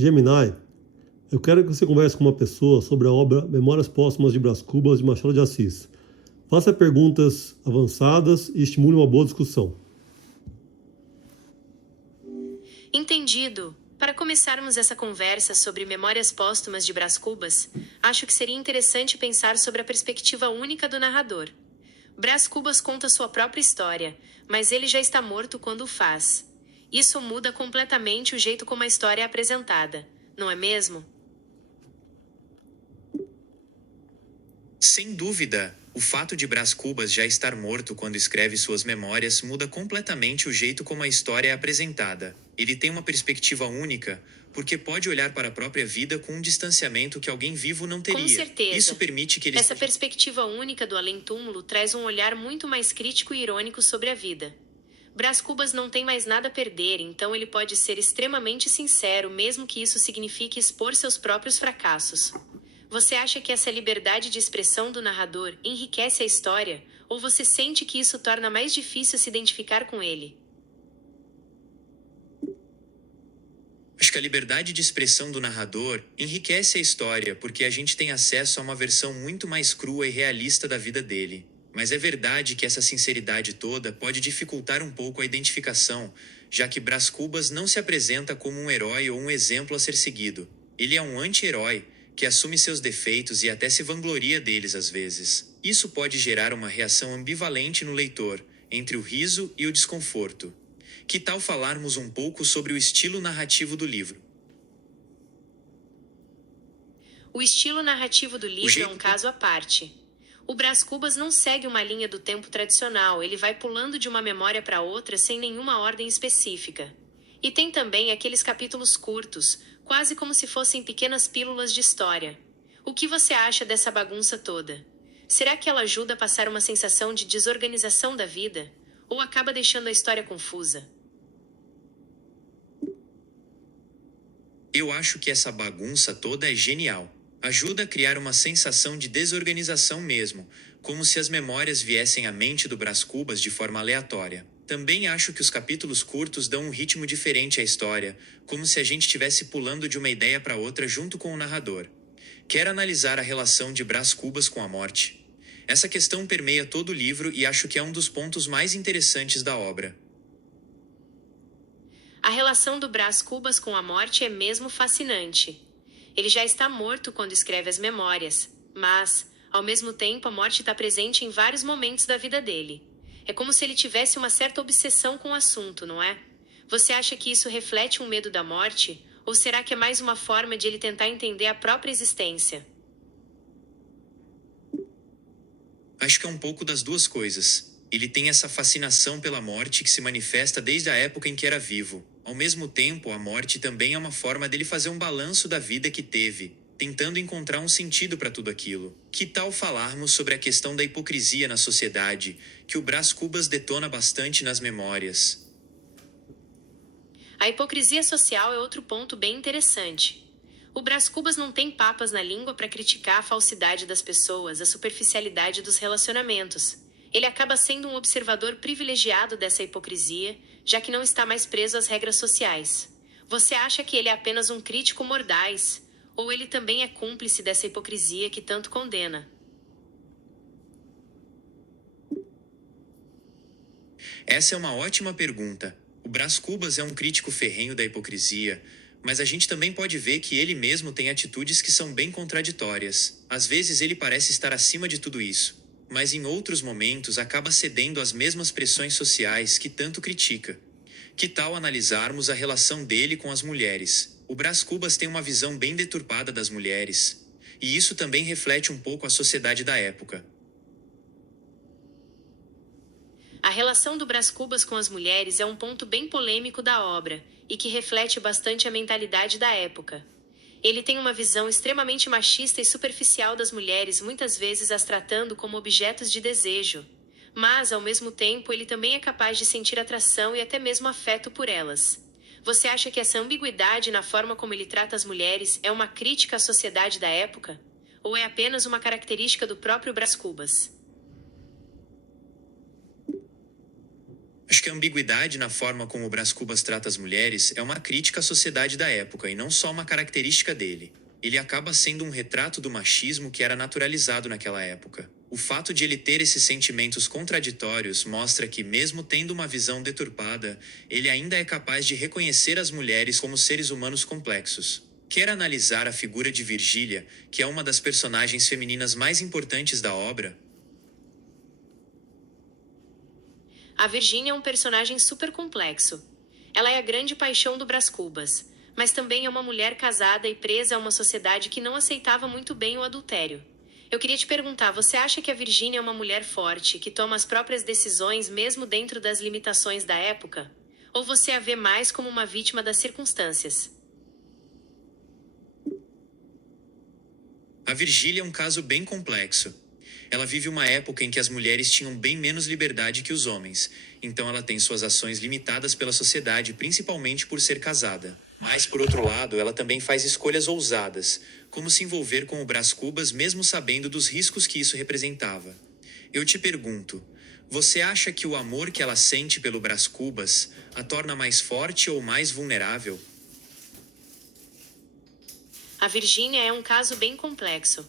Gemini, eu quero que você converse com uma pessoa sobre a obra Memórias Póstumas de Brás Cubas de Machado de Assis. Faça perguntas avançadas e estimule uma boa discussão. Entendido. Para começarmos essa conversa sobre Memórias Póstumas de Brás Cubas, acho que seria interessante pensar sobre a perspectiva única do narrador. Brás Cubas conta sua própria história, mas ele já está morto quando o faz. Isso muda completamente o jeito como a história é apresentada, não é mesmo? Sem dúvida, o fato de Brás Cubas já estar morto quando escreve suas memórias muda completamente o jeito como a história é apresentada. Ele tem uma perspectiva única, porque pode olhar para a própria vida com um distanciamento que alguém vivo não teria. Com certeza. Isso permite que ele Essa perspectiva única do além-túmulo traz um olhar muito mais crítico e irônico sobre a vida. Brás Cubas não tem mais nada a perder, então ele pode ser extremamente sincero, mesmo que isso signifique expor seus próprios fracassos. Você acha que essa liberdade de expressão do narrador enriquece a história, ou você sente que isso torna mais difícil se identificar com ele? Acho que a liberdade de expressão do narrador enriquece a história porque a gente tem acesso a uma versão muito mais crua e realista da vida dele. Mas é verdade que essa sinceridade toda pode dificultar um pouco a identificação, já que Brás Cubas não se apresenta como um herói ou um exemplo a ser seguido. Ele é um anti-herói, que assume seus defeitos e até se vangloria deles às vezes. Isso pode gerar uma reação ambivalente no leitor, entre o riso e o desconforto. Que tal falarmos um pouco sobre o estilo narrativo do livro? O estilo narrativo do livro é um caso à parte. O Brás Cubas não segue uma linha do tempo tradicional, ele vai pulando de uma memória para outra sem nenhuma ordem específica. E tem também aqueles capítulos curtos, quase como se fossem pequenas pílulas de história. O que você acha dessa bagunça toda? Será que ela ajuda a passar uma sensação de desorganização da vida? Ou acaba deixando a história confusa? Eu acho que essa bagunça toda é genial. Ajuda a criar uma sensação de desorganização mesmo, como se as memórias viessem à mente do Brás Cubas de forma aleatória. Também acho que os capítulos curtos dão um ritmo diferente à história, como se a gente estivesse pulando de uma ideia para outra junto com o narrador. Quero analisar a relação de Brás Cubas com a morte. Essa questão permeia todo o livro e acho que é um dos pontos mais interessantes da obra. A relação do Brás Cubas com a morte é mesmo fascinante. Ele já está morto quando escreve as memórias, mas, ao mesmo tempo, a morte está presente em vários momentos da vida dele. É como se ele tivesse uma certa obsessão com o assunto, não é? Você acha que isso reflete um medo da morte? Ou será que é mais uma forma de ele tentar entender a própria existência? Acho que é um pouco das duas coisas. Ele tem essa fascinação pela morte que se manifesta desde a época em que era vivo. Ao mesmo tempo, a morte também é uma forma dele fazer um balanço da vida que teve, tentando encontrar um sentido para tudo aquilo. Que tal falarmos sobre a questão da hipocrisia na sociedade, que o Brás Cubas detona bastante nas memórias? A hipocrisia social é outro ponto bem interessante. O Brás Cubas não tem papas na língua para criticar a falsidade das pessoas, a superficialidade dos relacionamentos. Ele acaba sendo um observador privilegiado dessa hipocrisia, já que não está mais preso às regras sociais. Você acha que ele é apenas um crítico mordaz, ou ele também é cúmplice dessa hipocrisia que tanto condena? Essa é uma ótima pergunta. O Brás Cubas é um crítico ferrenho da hipocrisia, mas a gente também pode ver que ele mesmo tem atitudes que são bem contraditórias. Às vezes ele parece estar acima de tudo isso, mas em outros momentos acaba cedendo às mesmas pressões sociais que tanto critica. Que tal analisarmos a relação dele com as mulheres? O Brás Cubas tem uma visão bem deturpada das mulheres, e isso também reflete um pouco a sociedade da época. A relação do Brás Cubas com as mulheres é um ponto bem polêmico da obra, e que reflete bastante a mentalidade da época. Ele tem uma visão extremamente machista e superficial das mulheres, muitas vezes as tratando como objetos de desejo. Mas, ao mesmo tempo, ele também é capaz de sentir atração e até mesmo afeto por elas. Você acha que essa ambiguidade na forma como ele trata as mulheres é uma crítica à sociedade da época? Ou é apenas uma característica do próprio Brás Cubas? Acho que a ambiguidade na forma como o Brás Cubas trata as mulheres é uma crítica à sociedade da época e não só uma característica dele. Ele acaba sendo um retrato do machismo que era naturalizado naquela época. O fato de ele ter esses sentimentos contraditórios mostra que, mesmo tendo uma visão deturpada, ele ainda é capaz de reconhecer as mulheres como seres humanos complexos. Quer analisar a figura de Virgília, que é uma das personagens femininas mais importantes da obra? A Virgínia é um personagem super complexo. Ela é a grande paixão do Brás Cubas, mas também é uma mulher casada e presa a uma sociedade que não aceitava muito bem o adultério. Eu queria te perguntar, você acha que a Virgínia é uma mulher forte, que toma as próprias decisões mesmo dentro das limitações da época? Ou você a vê mais como uma vítima das circunstâncias? A Virgília é um caso bem complexo. Ela vive uma época em que as mulheres tinham bem menos liberdade que os homens, então ela tem suas ações limitadas pela sociedade, principalmente por ser casada. Mas, por outro lado, ela também faz escolhas ousadas, como se envolver com o Brás Cubas mesmo sabendo dos riscos que isso representava. Eu te pergunto, você acha que o amor que ela sente pelo Brás Cubas a torna mais forte ou mais vulnerável? A Virgínia é um caso bem complexo.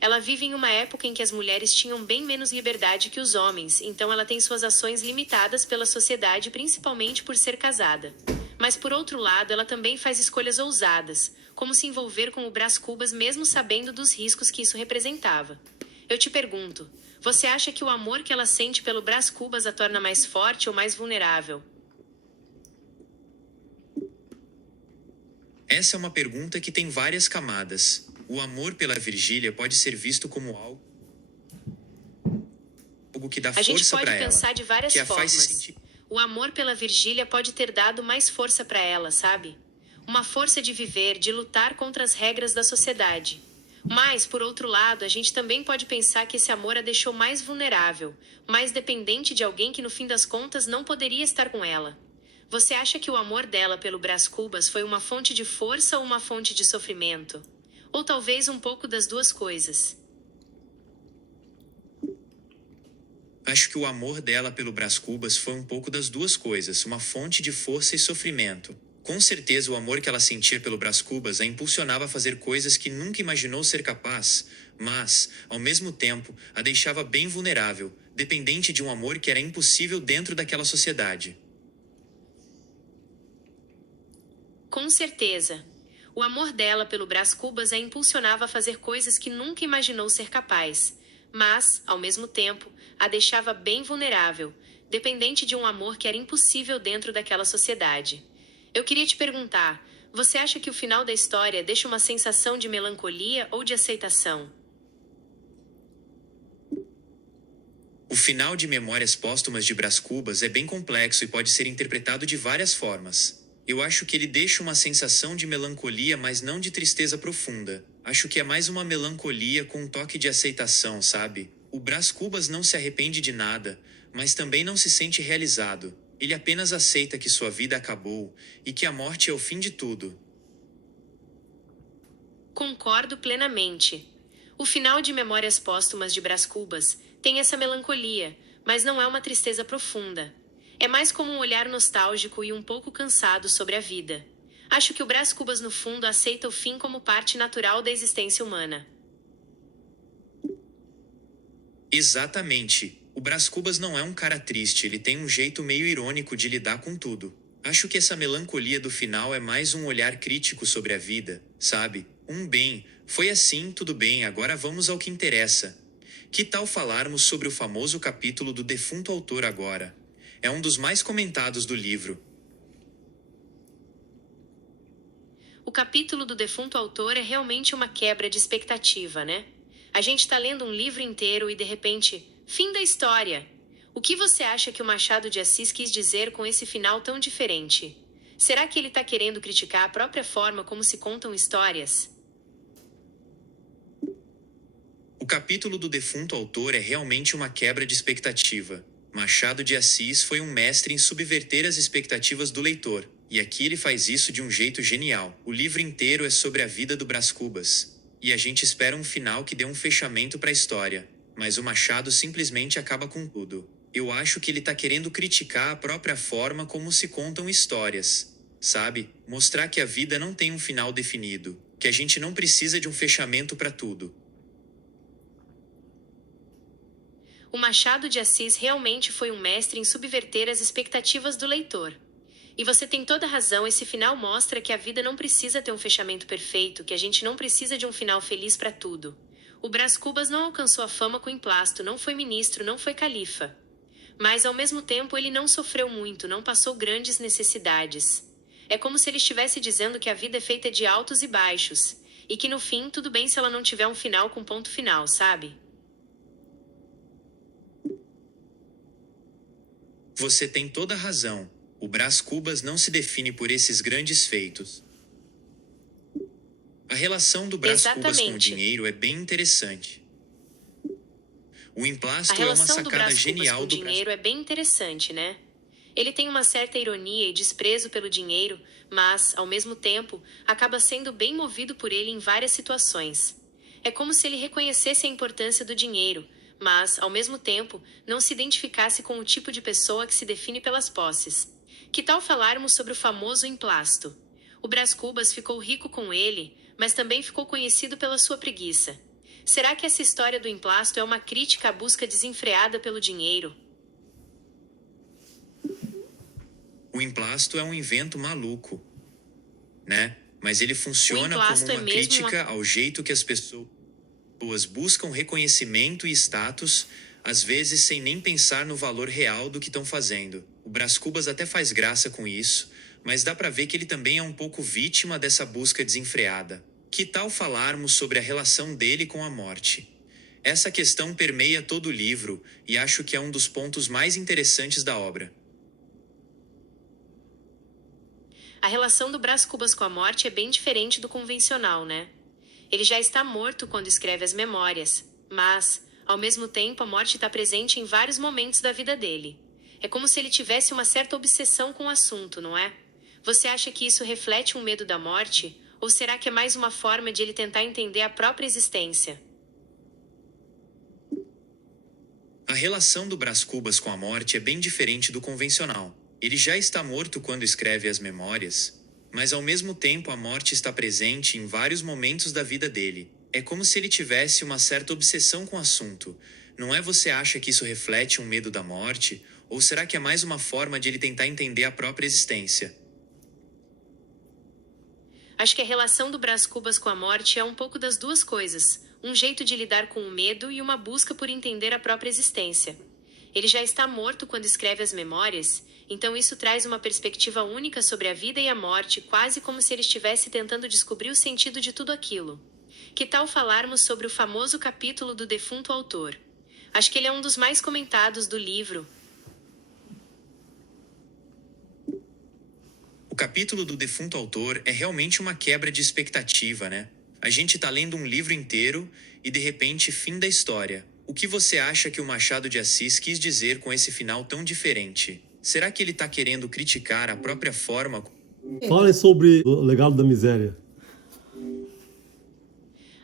Ela vive em uma época em que as mulheres tinham bem menos liberdade que os homens, então ela tem suas ações limitadas pela sociedade, principalmente por ser casada. Mas, por outro lado, ela também faz escolhas ousadas, como se envolver com o Brás Cubas mesmo sabendo dos riscos que isso representava. Eu te pergunto, você acha que o amor que ela sente pelo Brás Cubas a torna mais forte ou mais vulnerável? Essa é uma pergunta que tem várias camadas. O amor pela Virgília pode ser visto como algo que dá A gente força pode para ela, pensar de várias que a faz se formas. sentir. O amor pela Virgília pode ter dado mais força para ela, sabe? Uma força de viver, de lutar contra as regras da sociedade. Mas, por outro lado, a gente também pode pensar que esse amor a deixou mais vulnerável, mais dependente de alguém que no fim das contas não poderia estar com ela. Você acha que o amor dela pelo Brás Cubas foi uma fonte de força ou uma fonte de sofrimento? Ou talvez um pouco das duas coisas? Acho que o amor dela pelo Brás Cubas foi um pouco das duas coisas, uma fonte de força e sofrimento. Com certeza o amor que ela sentia pelo Brás Cubas a impulsionava a fazer coisas que nunca imaginou ser capaz, mas, ao mesmo tempo, a deixava bem vulnerável, dependente de um amor que era impossível dentro daquela sociedade. Com certeza. O amor dela pelo Brás Cubas a impulsionava a fazer coisas que nunca imaginou ser capaz, mas, ao mesmo tempo, a deixava bem vulnerável, dependente de um amor que era impossível dentro daquela sociedade. Eu queria te perguntar, você acha que o final da história deixa uma sensação de melancolia ou de aceitação? O final de Memórias Póstumas de Brás Cubas é bem complexo e pode ser interpretado de várias formas. Eu acho que ele deixa uma sensação de melancolia, mas não de tristeza profunda. Acho que é mais uma melancolia com um toque de aceitação, sabe? O Brás Cubas não se arrepende de nada, mas também não se sente realizado. Ele apenas aceita que sua vida acabou e que a morte é o fim de tudo. Concordo plenamente. O final de Memórias Póstumas de Brás Cubas tem essa melancolia, mas não é uma tristeza profunda. É mais como um olhar nostálgico e um pouco cansado sobre a vida. Acho que o Brás Cubas no fundo aceita o fim como parte natural da existência humana. Exatamente. O Brás Cubas não é um cara triste, ele tem um jeito meio irônico de lidar com tudo. Acho que essa melancolia do final é mais um olhar crítico sobre a vida, sabe? Foi assim, tudo bem, agora vamos ao que interessa. Que tal falarmos sobre o famoso capítulo do defunto autor agora? É um dos mais comentados do livro. O capítulo do defunto autor é realmente uma quebra de expectativa, né? A gente tá lendo um livro inteiro e, de repente, fim da história. O que você acha que o Machado de Assis quis dizer com esse final tão diferente? Será que ele tá querendo criticar a própria forma como se contam histórias? O capítulo do defunto autor é realmente uma quebra de expectativa. Machado de Assis foi um mestre em subverter as expectativas do leitor, e aqui ele faz isso de um jeito genial. O livro inteiro é sobre a vida do Brás Cubas. E a gente espera um final que dê um fechamento para a história, mas o Machado simplesmente acaba com tudo. Eu acho que ele tá querendo criticar a própria forma como se contam histórias. Sabe? Mostrar que a vida não tem um final definido, que a gente não precisa de um fechamento para tudo. O Machado de Assis realmente foi um mestre em subverter as expectativas do leitor. E você tem toda razão, esse final mostra que a vida não precisa ter um fechamento perfeito, que a gente não precisa de um final feliz para tudo. O Brás Cubas não alcançou a fama com emplasto, não foi ministro, não foi califa. Mas, ao mesmo tempo, ele não sofreu muito, não passou grandes necessidades. É como se ele estivesse dizendo que a vida é feita de altos e baixos, e que no fim, tudo bem se ela não tiver um final com ponto final, sabe? Você tem toda a razão. O Brás Cubas não se define por esses grandes feitos. A relação do Brás Cubas com o Exatamente. dinheiro é bem interessante. O A emplasto é uma relação do sacada Brás Cubas genial com o do Brás. dinheiro é bem interessante, né? Ele tem uma certa ironia e desprezo pelo dinheiro, mas, ao mesmo tempo, acaba sendo bem movido por ele em várias situações. É como se ele reconhecesse a importância do dinheiro, mas, ao mesmo tempo, não se identificasse com o tipo de pessoa que se define pelas posses. Que tal falarmos sobre o famoso emplasto? O Brás Cubas ficou rico com ele, mas também ficou conhecido pela sua preguiça. Será que essa história do emplasto é uma crítica à busca desenfreada pelo dinheiro? O emplasto é um invento maluco, né? Mas ele funciona como emplasto é uma mesmo crítica ao jeito que as pessoas buscam reconhecimento e status, às vezes sem nem pensar no valor real do que estão fazendo. O Brás Cubas até faz graça com isso, mas dá pra ver que ele também é um pouco vítima dessa busca desenfreada. Que tal falarmos sobre a relação dele com a morte? Essa questão permeia todo o livro e acho que é um dos pontos mais interessantes da obra. A relação do Brás Cubas com a morte é bem diferente do convencional, né? Ele já está morto quando escreve as memórias, mas, ao mesmo tempo, a morte está presente em vários momentos da vida dele. É como se ele tivesse uma certa obsessão com o assunto, não é? Você acha que isso reflete um medo da morte? Ou será que é mais uma forma de ele tentar entender a própria existência? A relação do Brás Cubas com a morte é bem diferente do convencional. Ele já está morto quando escreve as memórias, mas ao mesmo tempo a morte está presente em vários momentos da vida dele. É como se ele tivesse uma certa obsessão com o assunto. Não é? Você acha que isso reflete um medo da morte? Ou será que é mais uma forma de ele tentar entender a própria existência? Acho que a relação do Brás Cubas com a morte é um pouco das duas coisas, um jeito de lidar com o medo e uma busca por entender a própria existência. Ele já está morto quando escreve as memórias, então isso traz uma perspectiva única sobre a vida e a morte, quase como se ele estivesse tentando descobrir o sentido de tudo aquilo. Que tal falarmos sobre o famoso capítulo do defunto autor? Acho que ele é um dos mais comentados do livro. O capítulo do defunto autor é realmente uma quebra de expectativa, né? A gente tá lendo um livro inteiro e de repente fim da história. O que você acha que o Machado de Assis quis dizer com esse final tão diferente? Será que ele tá querendo criticar a própria forma? Falem sobre o legado da miséria.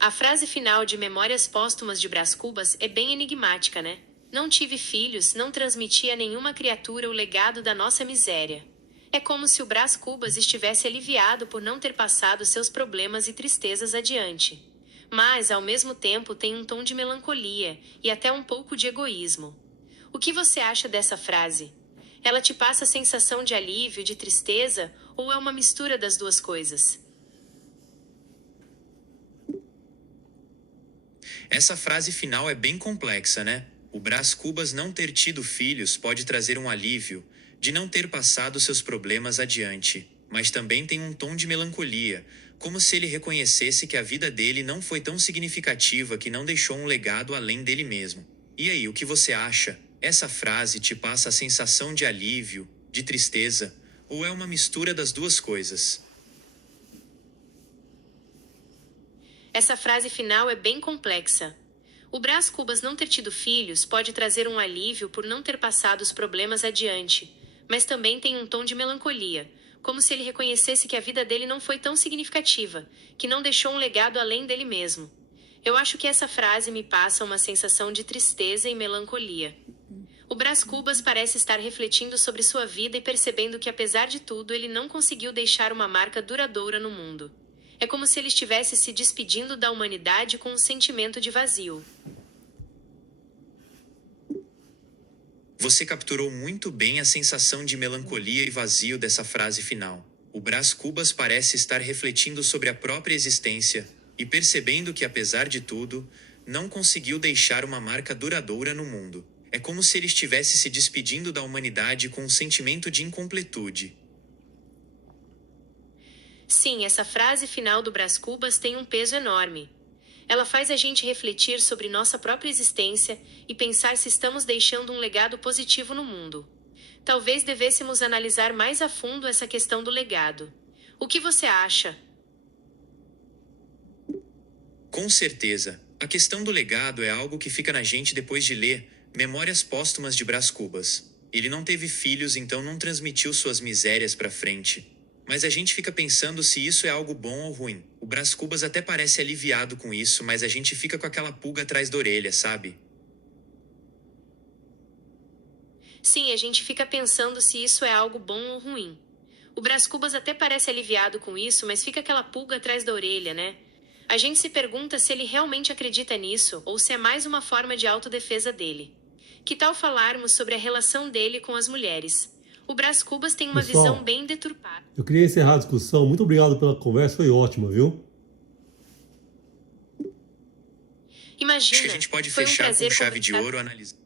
A frase final de Memórias Póstumas de Brás Cubas é bem enigmática, né? Não tive filhos, não transmiti a nenhuma criatura o legado da nossa miséria. É como se o Brás Cubas estivesse aliviado por não ter passado seus problemas e tristezas adiante. Mas, ao mesmo tempo, tem um tom de melancolia e até um pouco de egoísmo. O que você acha dessa frase? Ela te passa a sensação de alívio, de tristeza, ou é uma mistura das duas coisas? Essa frase final é bem complexa, né? O Brás Cubas não ter tido filhos pode trazer um alívio, de não ter passado seus problemas adiante, mas também tem um tom de melancolia, como se ele reconhecesse que a vida dele não foi tão significativa, que não deixou um legado além dele mesmo. E aí, o que você acha? Essa frase te passa a sensação de alívio, de tristeza, ou é uma mistura das duas coisas? Essa frase final é bem complexa. O Brás Cubas não ter tido filhos pode trazer um alívio por não ter passado os problemas adiante, mas também tem um tom de melancolia, como se ele reconhecesse que a vida dele não foi tão significativa, que não deixou um legado além dele mesmo. Eu acho que essa frase me passa uma sensação de tristeza e melancolia. O Brás Cubas parece estar refletindo sobre sua vida e percebendo que, apesar de tudo, ele não conseguiu deixar uma marca duradoura no mundo. É como se ele estivesse se despedindo da humanidade com um sentimento de vazio. Você capturou muito bem a sensação de melancolia e vazio dessa frase final. O Brás Cubas parece estar refletindo sobre a própria existência e percebendo que, apesar de tudo, não conseguiu deixar uma marca duradoura no mundo. É como se ele estivesse se despedindo da humanidade com um sentimento de incompletude. Sim, essa frase final do Brás Cubas tem um peso enorme. Ela faz a gente refletir sobre nossa própria existência e pensar se estamos deixando um legado positivo no mundo. Talvez devêssemos analisar mais a fundo essa questão do legado. O que você acha? Com certeza, a questão do legado é algo que fica na gente depois de ler Memórias Póstumas de Brás Cubas. Ele não teve filhos, então não transmitiu suas misérias para frente. Mas a gente fica pensando se isso é algo bom ou ruim. O Brás Cubas até parece aliviado com isso, mas a gente fica com aquela pulga atrás da orelha, sabe? Sim, a gente fica pensando se isso é algo bom ou ruim. O Brás Cubas até parece aliviado com isso, mas fica aquela pulga atrás da orelha, né? A gente se pergunta se ele realmente acredita nisso ou se é mais uma forma de autodefesa dele. Que tal falarmos sobre a relação dele com as mulheres? O Brás Cubas tem uma Pessoal, visão bem deturpada. eu queria encerrar a discussão. Muito obrigado pela conversa, foi ótima, viu? Imagina, Acho que a gente pode foi um fechar com prazer chave de conversar. ouro analisando.